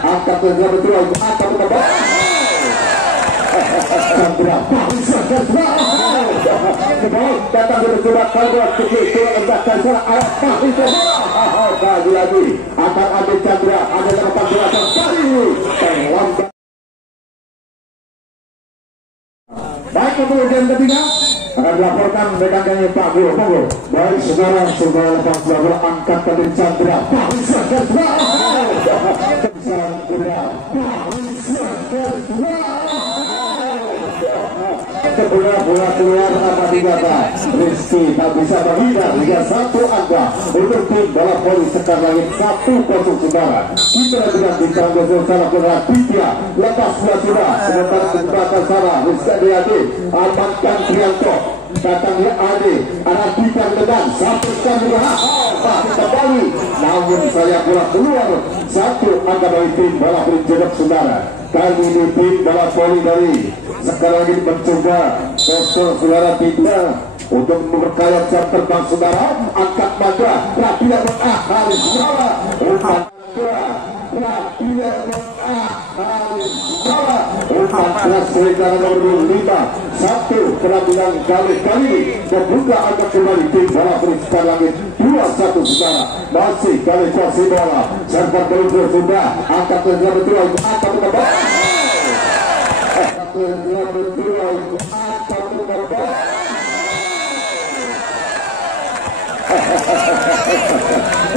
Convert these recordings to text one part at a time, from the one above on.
angkat ke betul, angkat ke bawah. Chandra datang dari surat kalau kecil surat endahkan surat ayat itu lagi akan ada Chandra ada 18 kali terlambat. Baik, kemudian ketiga akan dilaporkan rekan-rekannya Pak Guru. Baik, saudara lepas bola angkat dari Chandra bola keluar apa dikata Rizky tak bisa menghindar hingga 1 angka untuk tim bola voli Sekar Langit 1-0 saudara. Kita dengan bintang gol salah berat Ditya lepas bola sudah sementara kesempatan sana Rizky Adiyati amankan Trianto datangnya Ade anak bintang depan sampai sekali kembali namun saya bola keluar 1 angka bagi tim bola voli Jedok saudara. Kali ini tim bola voli dari sekarang ini mencoba sosok saudara kita untuk memperkaya jam terbang saudara. Angkat manja Rabiah mengakhiri saudara umpan Rabiah mengakhiri saudara umpan kelas serigala nomor 5 1 penampilan kali ini membuka angkat kembali tim bola voli Sekar Langit 2-1 saudara. Masih kali kuasi bola server berundur sudah angkat ke betul angkat ke bawah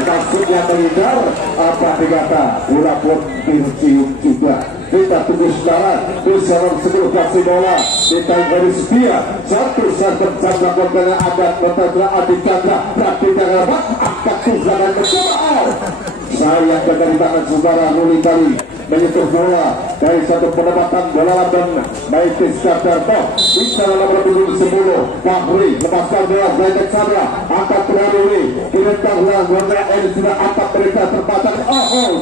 maksudnya menghindar apa dikata bola pun dicium juga. Kita tunggu saudara bersama 10 kasih bola kita dari setia 1 server Chandra korbannya ada kontra Adi Chandra berarti jangan angkat tujuan betul. Saya dari tangan saudara Nuri kali menyentuh bola dari satu penempatan bola dan baik Darto bisa nomor 10 Fahri lepaskan bola Zainal Chandra angkat Nuri kirimkanlah bola ini sudah angkat mereka terbatas.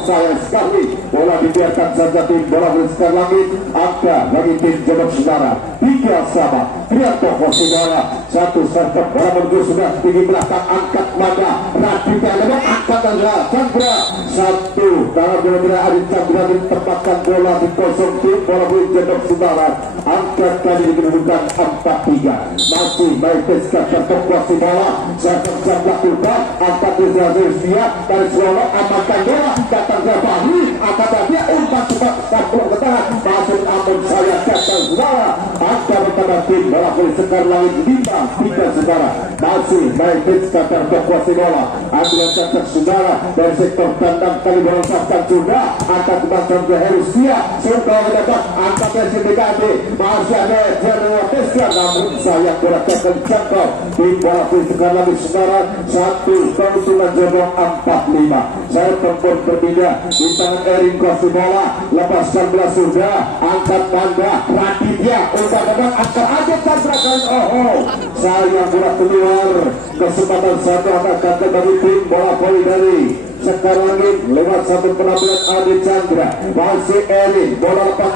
Sayang sekali bola dibiarkan saja tim bola Sekar Langit angka bagi tim Jedok saudara 3-3 Trianto posisi bola 1 server bola menuju sudah tinggi belakang angkat mata Raditya lewat angkat Chandra 1 dalam bola Adi Chandra ditempatkan bola di kosong tim bola Jedok saudara angkat kali ini menunjukkan 4-3 masih baik Sekar terkuasi bola server Chandra juga angkat dia dari Solo amankan bola datang ke Fahri angkat dia umpan cepat sampul ke tangan masuk amun saya kata saudara angka bertambah tim bola voli Sekar Langit 5-3 saudara. Masih baik Sekar terkuasi bola ambil cacak saudara dari sektor tandang kali bola lepaskan sudah angkat kembali ke Herusia sudah mendapat angkat dari CDKD masih ada Januari Tesla namun saya kurang terjangkau tim bola voli Sekar Langit saudara 1 keuntungan Jedok 4-5 saya tempur berbeda di tangan Erin kuasi bola lepaskan bola sudah angkat manda Raditya umpan depan angkat aja Chandra kali saya kurang keluar kesempatan satu angkat dari tim bola voli dari Sekar Langit lewat satu penampilan Adi Chandra masih Erin bola lepas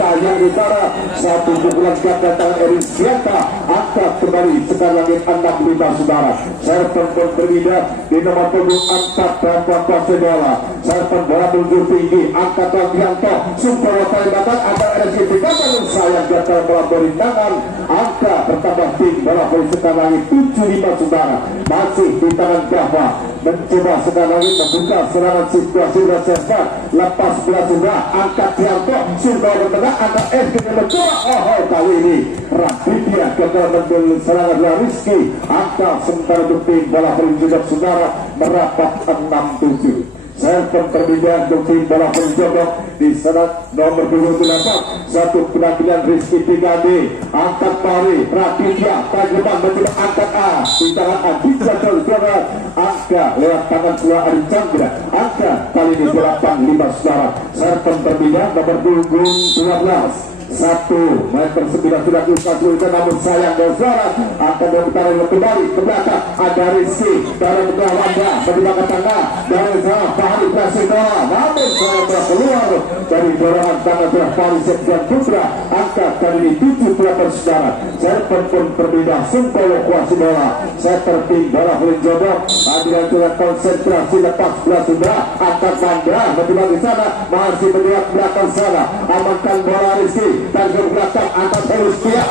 sayang utara satu pukulan ganda tangan Erin siapa angkat kembali Sekar Langit 6-5 saudara. Server pun berbeda di nomor punggung 4 dan kuasa bola server bola menuju tinggi angkat Rabianto super tembakan antara RSGP namun sayang gagal bola beri tangan angka bertambah tim bola voli Sekar Langit 7-5 saudara. Masih di tangan Java mencoba Sekar Langit membuka serangan situasi reserva lepas bola sudah angkat Trianto sudah bertengah angkat SGP mencoba kali ini Raditya gagal mengambil serangan dari Rizky angka sementara untuk tim bola voli Jedok saudara merapat 6-7. Server perbedaan untuk tim bola voli Jedok di sana nomor 28 satu penampilan Rizky 3D angkat Pari Raditya tajam mencoba angkat A di tangan Adi Chandra angka lewat tangan dua Adi Chandra angka kali ini 8-5 saudara. Server perbedaan nomor 12 1 meter 9 sudah diusahakan namun sayang dan saudara akan memutar kembali ke belakang ada Rizky dari betul Wanda menerima ke tengah dari sana Fahri Prasetya namun saya telah keluar dari dorongan tangan telah Fahri Sekjan Putra angka kali ini 7-8 saudara. Saya pun berbeda Sumpolo kuasi bola saya terping bola voli Jedok Adilan dengan konsentrasi lepas bola sudah angkat banda berdua di sana masih berdua belakang sana amankan bola Rizky tanggung belakang angkat Helustia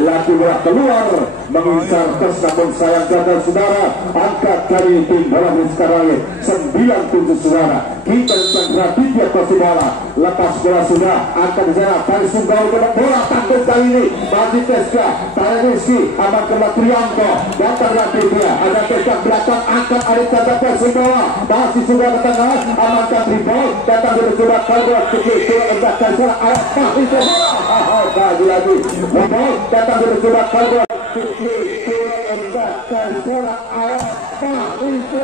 lagi bola keluar mengincar kes namun sayang gagal saudara angkat dari tim bola sekarang 9-7 saudara kita dengan Raditya posisi bola lepas bola sudah angkat di sana Tari Sunggau dengan bola tanggung kali ini masih Teska Tari Rizky amankan Trianto datang Raditya ada Teska belakang angkat Arita dapat semua masih sudah ke tengah amankan Tribol datang dari sudah Kalbot begitu endahkan salah awak itu lagi Tribol datang dari sudah Kalbot begitu endahkan salah awak itu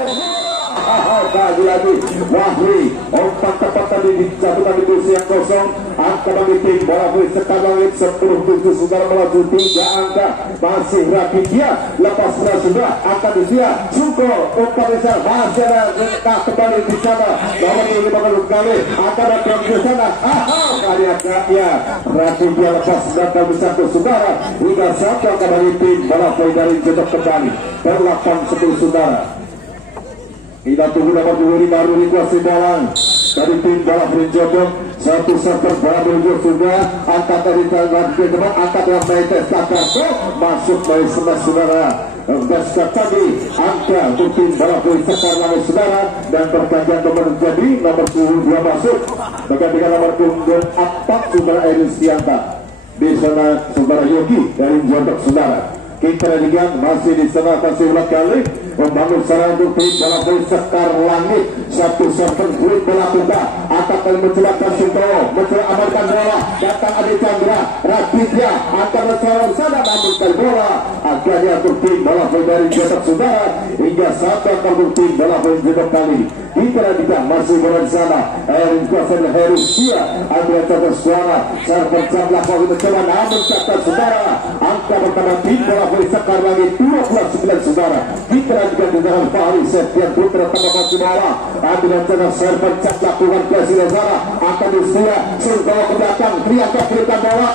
lagi Wahri umpan tepat tadi dijatuhkan di kursi yang kosong angka bagi tim bola bola sekarang 10-7 saudara melaju 3 angka masih Raditya lepas bola sudah akan disia Suko umpan besar masih ada kembali di sana nomor 5 kali akan ada di sana kali agaknya Raditya lepas gagal besar saudara hingga satu akan bagi tim bola bola dari jatuh kembali berlapan 10 saudara. Kita tunggu nomor 2 baru dikuasai bola dari tim bola Perinjodoh satu server bola Perinjodoh sudah angkat dari tangan ke depan angkat dengan Maites Takarto masuk dari sebelah saudara Gaska tadi angka untuk tim bola Perinjodoh lagi saudara dan pergantian nomor jadi nomor 22 masuk bergantikan nomor 24 saudara Erusianta di sana saudara Yogi dari Jodok saudara. Kita lihat masih di sana kasih ulang kali membangun serangan untuk tim bola Sekar Langit satu server kulit bola tunggal akan mencelakkan Suntowo mencoba amankan bola datang Adi Chandra Raditya akan mencoba sana mengamankan bola akhirnya untuk tim bola dari Jodok saudara hingga satu akan untuk tim bola Jodok kali kita lihat masih bola di sana kuasa Herusia ada catat suara server Cablak mencoba namun catat saudara angka pertama tim bola Sekar Langit 29 saudara kita juga di dalam Fahri Septian Putra tambah masih bola ambil tengah server Cap lakukan klasik Lazara akan disedia Sunggau ke belakang Trianto berikan bola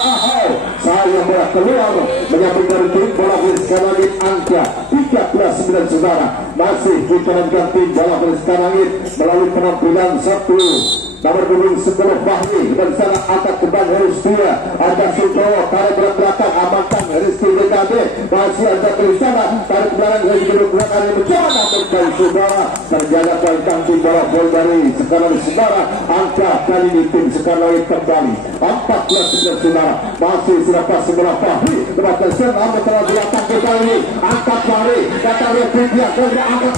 saya bola keluar menyambut dari tim bola Sekar Langit angka 13-9 saudara masih kita lanjutkan tim bola Sekar Langit melalui penampilan 1 nomor 10 Fahri dan sana angkat kembali Helustia ada Suntowo tarik belakang amankan Rizky DKB masih ada di sana tarik belakang Rizky belakang ini mencoba namun dari saudara terjaga kualitas tim bola dari sekarang saudara angka kali ini tim sekarang kembali 14-9 saudara masih selepas sebelah Fahri lepas sen ambil telah belakang kali ini angkat Fahri datang Rizky dia kemudian angkat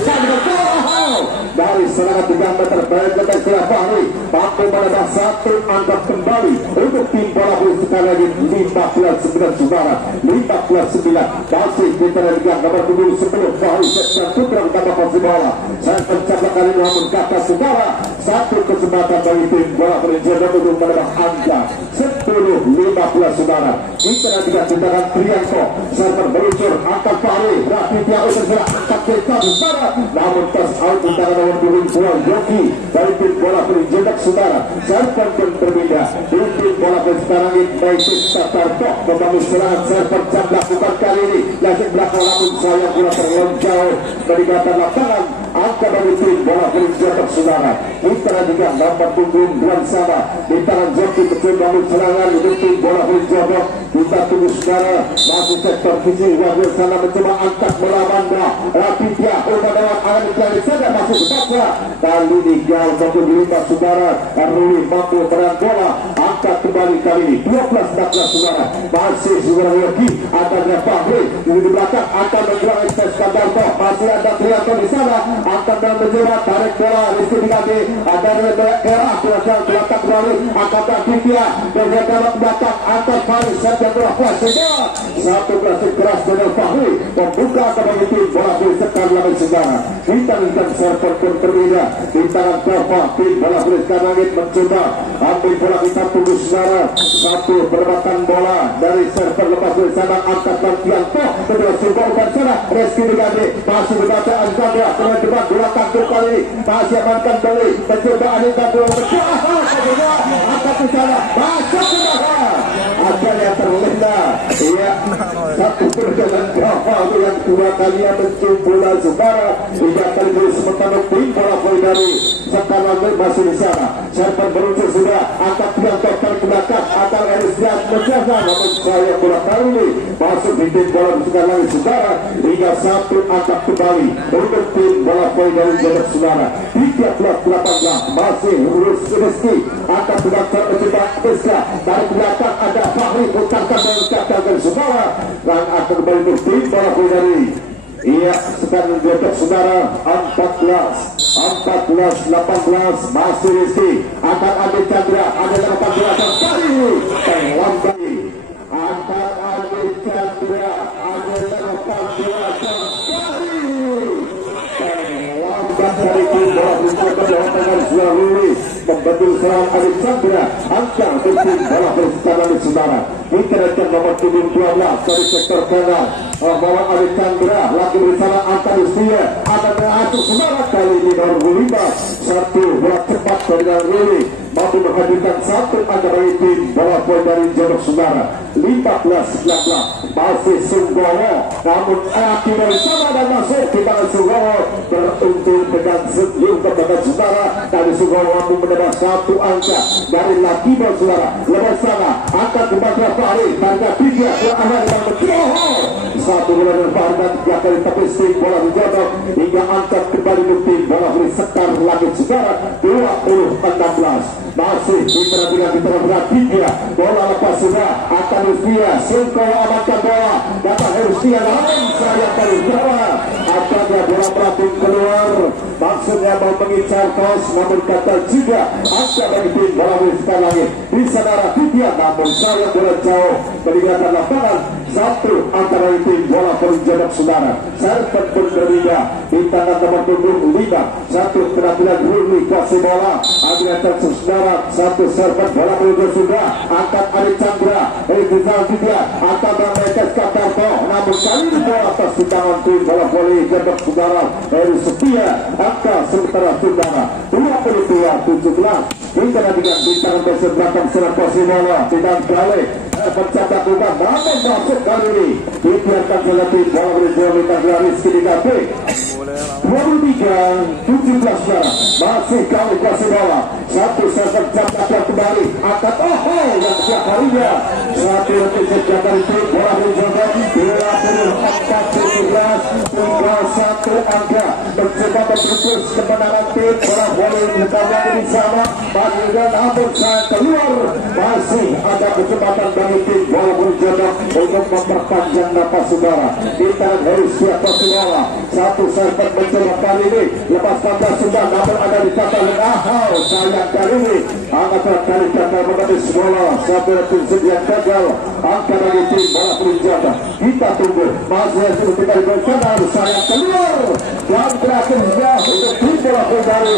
dari serangan 3 meter baik ke sebelah Fahri mampu menambah 1 angkat kembali untuk tim bola sekali lagi 15-9 saudara 15-9 masih kita lihat nomor 10 Fahri Septian Putra tambah posisi bola saya mencapai kali namun kata saudara satu kesempatan bagi tim bola Perinjodoh untuk menambah angka 10-15 saudara kita lihat tindakan Trianto server meluncur angkat Fahri Raditya untuk bola angkat kita saudara namun tas out tindakan nomor 2 Yogi dari tim bola Perinjodoh saudara server pun berbeda di tim bola sekarang ini baik Takarto membangun serangan server jam lakukan kali ini yang belakang namun saya bola terlalu jauh meninggalkan lapangan angka dari tim bola Perinjodoh saudara kita juga nomor 7 sama di tangan Joki kecil bangun serangan untuk tim bola Perinjodoh kita tunggu saudara masih sektor kisi wakil sana mencoba angkat melamanda Raditya udah lewat akan dicari saja masuk saja kali ini jauh satu lima saudara Rui mampu meran bola angkat kembali kali ini 12-14 saudara masih saudara Yogi adanya Fahri di belakang akan menjual ekses Takarto masih ada Trianto di sana akan dan mencoba tarik bola Rizky diganti ada merah belakang kembali angkat Raditya dan dalam belakang angkat Fahri Septian bola plastik satu plastik keras dengan Fahri membuka kembali tim bola Sekar Langit saudara kita lihat server pun berbeda di tangan Kava tim bola Sekar Langit mencoba ambil bola kita tunggu saudara satu perebatan bola dari server lepas dari sana angkat Trianto kedua Sunggau dan sana Rizky diganti masih berbaca Alexandra dengan depan bola kandung kali ini masih amankan beli mencoba Anita bola angkat di sana baca akhirnya terlena iya satu perjalanan Kava yang dua kalinya mencium bola saudara. 3 kali dari sementara tim bola voli dari sekarang masih di sana. Serpan berunsur sudah angkat tiang total ke belakang akan Erisdian menjaga, namun saya bola kali ini masuk di tim bola sekarang lagi saudara. Hingga 1 angkat kembali untuk tim bola voli dari Jodok saudara. 13-18 masih Rus Rizky angkat belakang mencoba Rizka dari belakang ada Fahri putarkan dan katakan saudara dan akan kembali untuk tim bola voli dari sekarang Jodok saudara. 14-18 masih Rizky akan ada Chandra ada 18 kali terlambat akan ada Chandra ada 18 kali terlambat dari tim bola mencoba dengan Zuhar Lulis membantu serang Adit Chandra angka untuk tim bola bersama saudara. Kita akan nomor 12 dari sektor kanan bawa Adit Chandra lagi bersama angka usia akan mengatur saudara kali ini nomor 5 satu bola cepat dari Lili mampu menghadirkan 1 angka bagi tim bola poin dari Jodok saudara. 15-19 masih Sunggowo namun Aki bersama dan masuk di tangan Sunggowo beruntung dengan senyum kepada saudara dari Sunggowo mampu menambah 1 angka dari Lakiba saudara. Lepas sana angkat kembali Fahri harga 3 berakhir dengan Metroho 1 bola dan Fahri dan 3 kali tepis tim bola di Jodok hingga angkat kembali ke tim bola di Sekar Langit saudara. 20-16 masih diperhatikan bola lepas sudah akan Rustia Sungkowo amankan bola dapat Rustia namun saya kali bawah akhirnya bola meratung keluar maksudnya mau mengincar kos namun kata juga ada bagi tim bola Sekar Langit di saudara Vidya namun saya bola jauh meninggalkan lapangan 1 antara tim bola Jodok saudara. Serpan pun berbeda di tangan nomor 25 1 penampilan Ruli kuasa bola Adrian saudara 1 serpan bola menuju sudah angkat Adit Chandra Rizal juga akan mereka Katarto namun kali ini bola atas di tangan tim bola voli Jodok saudara dari Setia angka sementara saudara 22-17 kita nantikan di tangan besar belakang serang posisi bola tidak kali pencatat bukan namun masuk kali ini dibiarkan selebih bola berjuang di tangan Rizky di KP 23-17 masih kali kasih bola 1 serta jatuh kembali angkat yang setiap harinya 1 lebih sejak dari tim bola berjuang 24-17 tinggal 1 angka mencoba berputus kemenangan tim bola voli ditambah di sana dan namun saya keluar masih ada kesempatan bagi tim bola berjodoh untuk memperpanjang napas saudara di tangan Heris siap bola 1 servet mencoba kali ini lepas tangan sudah namun ada di kata sayang kali ini angkat kali kata mengemis bola 1 tim sedian gagal angka bagi tim bola berjodoh kita tunggu masih sudah kita diberikan sayang keluar dan terakhir untuk tim bola baru